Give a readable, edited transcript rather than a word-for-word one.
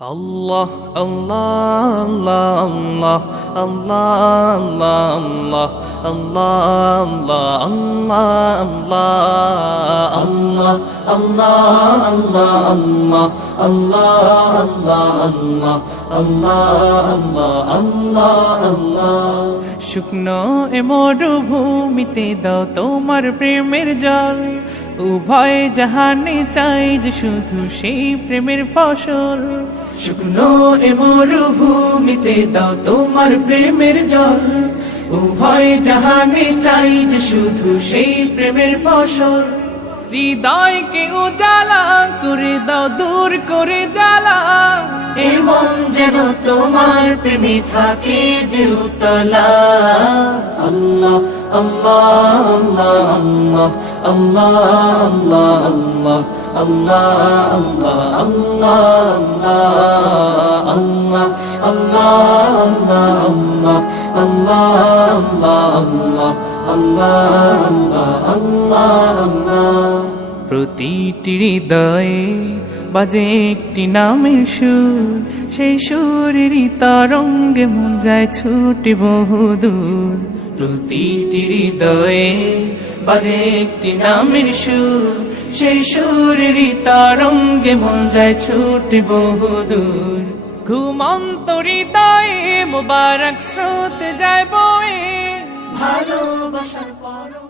আল্লাহ আল্লাহ আল্লাহ আল্লাহ আল্লাহ আল্লাহ আল্লাহ আল্লাহ আল্লাহ আল্লাহ আল্লাহ শুকনো এ মরুভূমিতে দাও তোমার প্রেমের জল উভয় জাহানে চাই যে শুধু সেই প্রেমের ফসল শুকনো এ মরুভূমিতে দাও তোমার প্রেমের জল উভয় জাহানে চাই যে শুধু সেই প্রেমের ফসল হৃদয়কে উজালা করে দাও দূর করে জ্বালা এমন যেন তোমার প্রেমে থাকে যে উতলা আল্লাহ আল্লাহ আল্লাহ আল্লাহ আল্লাহ আল্লাহ আল্লাহ আল্লাহ আল্লাহ প্রতিটি হৃদয়ে বাজে একটি নামের সুর সেই সুরেরই তরঙ্গে মন যায় ছুটে বহুদূর প্রতিটি হৃদয়ে বাজে একটি নামের সুর সেই সুরেরই তরঙ্গে মন যায় ছুটে বহুদূর ঘুমন্ত হৃদয়ে মোবারক স্রোত যায় বয়ে ভালোবাসার পর